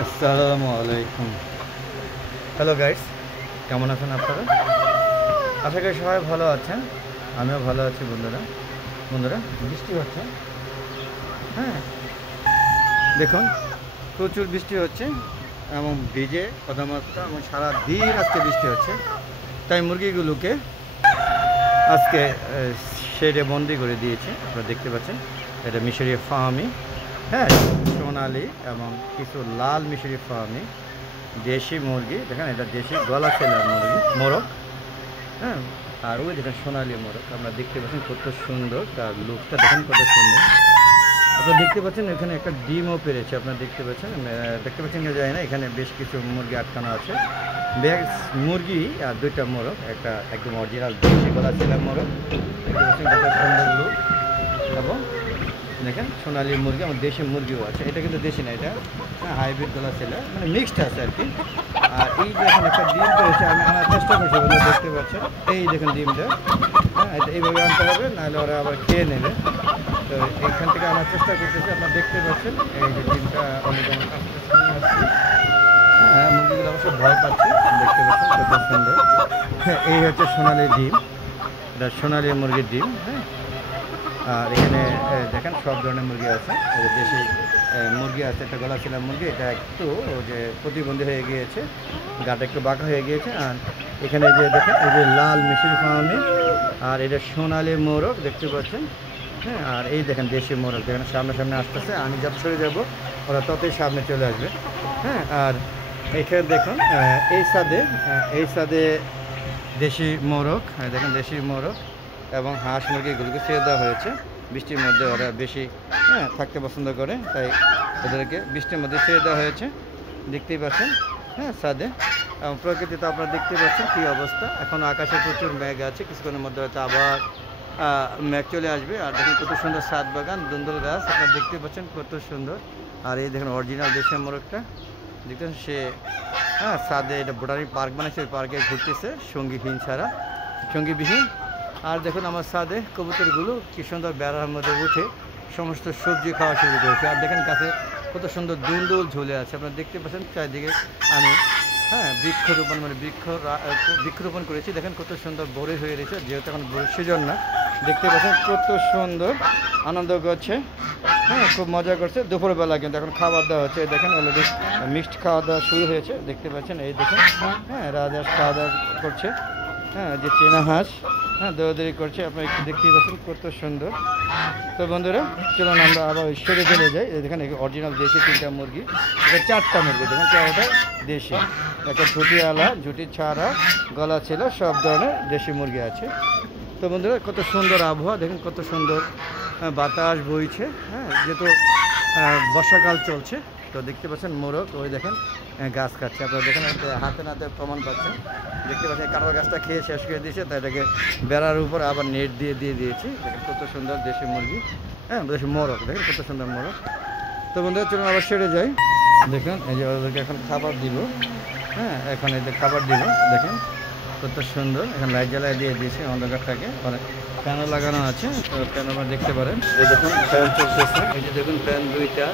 আসসালামু আলাইকুম। Hello guys, কেমন আছেন আপনারা? আশা করি সবাই ভালো আছেন। আমিও ভালো আছি। বন্ধুরা বৃষ্টি হচ্ছে। হ্যাঁ, দেখুন প্রচুর বৃষ্টি হচ্ছে এবং ভিজে কথাবার্তা এবং সারা দিন আজকে বৃষ্টি হচ্ছে। তাই মুরগিগুলোকে আজকে শেডে বন্দি করে দিয়েছে। আপনারা দেখতে পাচ্ছেন, এটা মিশরীয় ফার্মি। হ্যাঁ, সোনালি এবং কিছু লাল মিশরি ফার্মি দেশি মুরগি। দেখেন, এটা দেশি গলা ফেলার মুরগি, মোরগ। হ্যাঁ, আর ওই দেখেন সোনালি মোরগ। আপনারা দেখতে পাচ্ছেন কত সুন্দর, তার লুকটা দেখেন কত সুন্দর। আপনারা দেখতে পাচ্ছেন এখানে একটা ডিমও পেরেছে। আপনারা দেখতে পাচ্ছেন যায় না, এখানে বেশ কিছু মুরগি আটকানো আছে। মুরগি আর দুইটা মোরগ, একটা একদম অরিজিনাল দেশি গলা ফেলার মোরগ। দেখতে পাচ্ছেন কত সুন্দর লুক। এবং দেখেন সোনালি মুরগি, আমার দেশি মুরগিও আছে। এটা কিন্তু দেশি না, এটা হাইব্রিড গলা ছেলে, মানে মিক্সড আছে আর কি। আর এই যে এখন একটা ডিম পেয়েছে, আমি আনার চেষ্টা করছি, বলে দেখতে পাচ্ছেন। এই দেখুন ডিমটা। হ্যাঁ, এটা এইভাবে আনতে হবে, নাহলে ওরা আবার খেয়ে নেবে। তো এইখান থেকে আনার চেষ্টা করতেছি। আপনারা দেখতে পাচ্ছেন এই যে ডিমটা অনেক আসছি। হ্যাঁ, মুরগিগুলো অবশ্য ভয় পাচ্ছে। দেখতে পাচ্ছেন কত সুন্দর। হ্যাঁ, এই হচ্ছে সোনালি ডিম, এটা সোনালি মুরগির ডিম। হ্যাঁ, আর এখানে দেখেন সব ধরনের মুরগি আছে। দেশি মুরগি আছে, একটা গলা ছিলাম মুরগি, এটা একটু যে প্রতিবন্ধী হয়ে গিয়েছে, গাটা একটু বাঁকা হয়ে গিয়েছে। আর এখানে যে দেখেন এই যে লাল মিশরি ফার্মি, আর এটা সোনালি মোরগ দেখতে পাচ্ছেন। হ্যাঁ, আর এই দেখেন দেশি মোরগ, দেখেন সামনে আসতেছে। আমি যত সরে যাব ওরা ততই সামনে চলে আসবে। হ্যাঁ, আর এখানে দেখুন এই সাদে দেশি মোরগ। দেখেন দেশি মোরগ এবং হাঁস মুরগিগুলোকে ছেড়ে দেওয়া হয়েছে। বৃষ্টির মধ্যে ওরা বেশি থাকতে পছন্দ করে, তাই ওদেরকে বৃষ্টির মধ্যে ছেড়ে দেওয়া হয়েছে। দেখতেই পাচ্ছেন। হ্যাঁ, ছাদে এবং প্রকৃতিতে আপনারা দেখতে পাচ্ছেন কী অবস্থা। এখন আকাশে প্রচুর মেঘ আছে, কিছুক্ষণের মধ্যে হয়তো আবার মেঘ চলে আসবে। আর দেখুন কত সুন্দর ছাদ বাগান, দুন্দল গাছ আপনারা দেখতে পাচ্ছেন কত সুন্দর। আর এই দেখুন অরিজিনাল দেশের মোরগটা দেখতেন, সে ছাদে এটা বোটানি পার্ক বানাইছে, ওই পার্কে ঘুরতেছে সঙ্গীবিহীন। আর দেখুন আমার ছাদে কবুতরগুলো কি সুন্দর বেড়ার মধ্যে উঠে সমস্ত সবজি খাওয়া শুরু করেছে। আর দেখেন কাছে কত সুন্দর দুন্দুল ঝুলে আছে। আপনারা দেখতে পাচ্ছেন চারিদিকে আমি বৃক্ষরোপণ করেছি। দেখেন কত সুন্দর বড়ি হয়ে রয়েছে, যেহেতু এখন বড়ির সিজন না। দেখতে পাচ্ছেন কত সুন্দর আনন্দ করছে। হ্যাঁ, খুব মজা করছে। দুপুরবেলা কিন্তু এখন খাবার দেওয়া হচ্ছে। দেখেন অলরেডি মিক্সড খাওয়া দাওয়া শুরু হয়েছে। দেখতে পাচ্ছেন এই দেখুন, হ্যাঁ, রাজহাঁস খাওয়া দাওয়া করছে। হ্যাঁ, যে চেনা হাঁস দৌড়াদৌড়ি করছে। আপনারা একটু দেখতেই পাচ্ছেন কত সুন্দর। তো বন্ধুরা চলুন আমরা আবার সরে চলে যাই। দেখেন অরিজিনাল দেশি 3টা মুরগি, এটা 4টা মুরগি। দেখেন চারটা দেশি, একটা ঝুটিওয়ালা, ঝুটি ছাড়া, গলা ছিল, সব ধরনের দেশি মুরগি আছে। তো বন্ধুরা কত সুন্দর আবহাওয়া, দেখেন কত সুন্দর বাতাস বইছে। হ্যাঁ, যেহেতু বর্ষাকাল চলছে। তো দেখতে পাচ্ছেন মোরগ ওই দেখেন গাছ খাচ্ছে। আপনারা দেখেন হাতে নাতে প্রমাণ পাচ্ছেন। দেখতে পাচ্ছেন কাঁঠাল গাছটা খেয়ে শেষ করে দিয়েছে, তাই এটাকে বেড়ার উপর আবার নেট দিয়ে দিয়েছি। দেখেন কত সুন্দর দেশি মুরগি। হ্যাঁ, দেশি মোরগ, দেখেন কত সুন্দর মোরগ। তো বন্ধুরা চলুন আবার সেরে যাই। দেখুন এই যে ওদেরকে এখন খাবার দিব। হ্যাঁ, এখন এই যে খাবার দিব, দেখেন কত সুন্দর। এখন লাইট জ্বালায় দিয়ে দিয়েছি অন্ধকারটাকে। অনেক ফ্যানও লাগানো আছে, তো ফ্যান আপনারা দেখতে পারেন। এই দেখুন ফ্যান চলতেছে। এই যে দেখুন ফ্যান 2টা,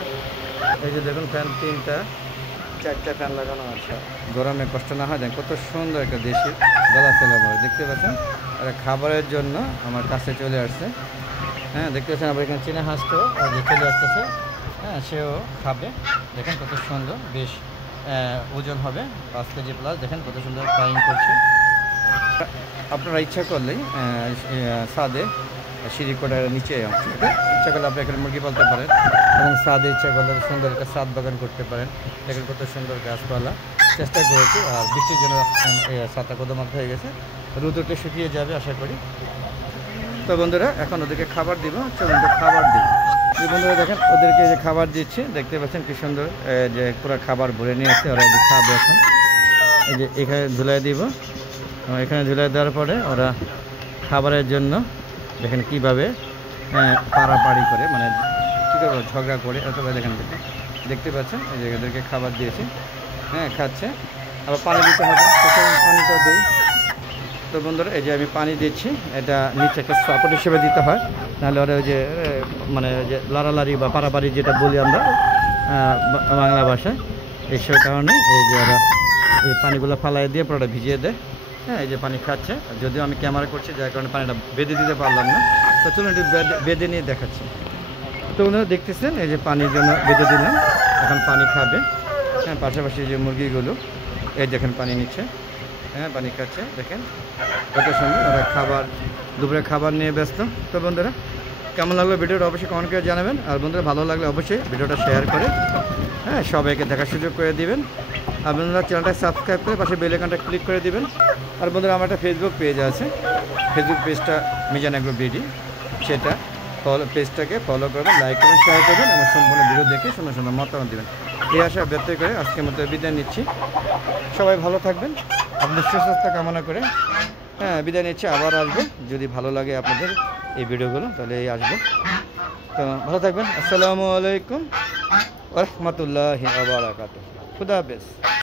এই যে দেখুন ফ্যান 3টা, 4টা ফ্যান লাগানো আছে। গরমে কষ্ট না হয়। দেখেন কত সুন্দর একটা দেশি গলা ফেলা মোরগ দেখতে পাচ্ছেন। আর খাবারের জন্য আমার কাছে চলে আসছে। হ্যাঁ, দেখতে পাচ্ছেন আবার এখানে চীনা হাঁসটাও যে চলে আসতেছে। হ্যাঁ, সেও খাবে। দেখেন কত সুন্দর, বেশ ওজন হবে 5 কেজি প্লাস। দেখেন কত সুন্দর ফ্রাইং করছে। আপনারা ইচ্ছা করলেই ছাদে সিঁড়ি কোটার নিচে ইচ্ছা করলে আপনি এখানে মুরগি পালতে পারেন, এবং ছাদে ইচ্ছা করলে সুন্দর একটা ছাদ বাগান করতে পারেন। দেখেন কত সুন্দর গাছপালা। চেষ্টা করেছি। আর বৃষ্টির জন্য ছাদটা কদমাত হয়ে গেছে, রোদটা শুকিয়ে যাবে আশা করি। তো বন্ধুরা এখন ওদেরকে খাবার দিব। চলুন খাবার দিই। বন্ধুরা দেখেন ওদেরকে যে খাবার দিচ্ছি, দেখতে পাচ্ছেন কি সুন্দর, যে পুরো খাবার ভরে নিয়ে আসছে। ওরা খাবে এখন। এই যে এখানে ঝুলাই দিব। এখানে ঝুলাই দেওয়ার পরে ওরা খাবারের জন্য দেখেন কীভাবে পাড়াপাড়ি করে, মানে কী করবো ঝগড়া করে অথবা দেখেন দেখতে পাচ্ছেন। এই যে ওদেরকে খাবার দিয়েছি। হ্যাঁ, খাচ্ছে। আবার পানি দিতে হবে, পানিটা দিই। তো বন্ধুরা এই যে আমি পানি দিচ্ছি, এটা নিচে একটা সাপোর্ট হিসেবে দিতে হয়, নাহলে ওরা ওই যে মানে যে লড়ালাড়ি বা পাড়াপাড়ি যেটা বলি আমরা বাংলা ভাষায়, এইসব কারণে এই যে ওরা এই পানিগুলো ফালাই দিয়ে পুরোটা ভিজিয়ে দেয়। হ্যাঁ, এই যে পানি খাচ্ছে, যদিও আমি ক্যামেরা করছি যার কারণে পানিটা বেঁধে দিতে পারলাম না। তো চলুন একটু বেঁধে নিয়ে দেখাচ্ছি। তো ওনারা দেখতেছেন এই যে পানির জন্য বেঁধে দিলাম, এখন পানি খাবে। হ্যাঁ, পাশাপাশি যে মুরগিগুলো এই দেখেন পানি নিচ্ছে, হ্যাঁ পানি খাচ্ছে, দেখেন কত সুন্দর। ওরা খাবার, দুপুরে খাবার নিয়ে ব্যস্ত। তো বন্ধুরা কেমন লাগলো ভিডিওটা অবশ্যই কমেন্ট করে জানাবেন। আর বন্ধুরা ভালো লাগলে অবশ্যই ভিডিওটা শেয়ার করে হ্যাঁ সবাইকে দেখার সুযোগ করে দিবেন। আর বন্ধুরা চ্যানেলটা সাবস্ক্রাইব করে পাশে বেল আইকনটা ক্লিক করে দিবেন। আর বন্ধুরা আমার একটা ফেসবুক পেজ আছে, ফেসবুক পেজটা মিজান এগ্রো বিডি, সেটা পেজটাকে ফলো করবেন, লাইক করবেন, শেয়ার করবেন এবং সম্পূর্ণ ভিডিও দেখে সুন্দর সুন্দর মতামত দেবেন। এই আশা ব্যক্ত করে আজকের মতো বিদায় নিচ্ছি। সবাই ভালো থাকবেন, আপনার সুস্বাস্থ্য কামনা করে হ্যাঁ বিদায় নিচ্ছি। আবার আসবো যদি ভালো লাগে আপনাদের এই ভিডিওগুলো, তাহলে এই আসবো। তো ভালো থাকবেন। আসসালামু আলাইকুম ওয়া রাহমাতুল্লাহি ওয়া বারাকাতুহু। খুদা হাফেজ।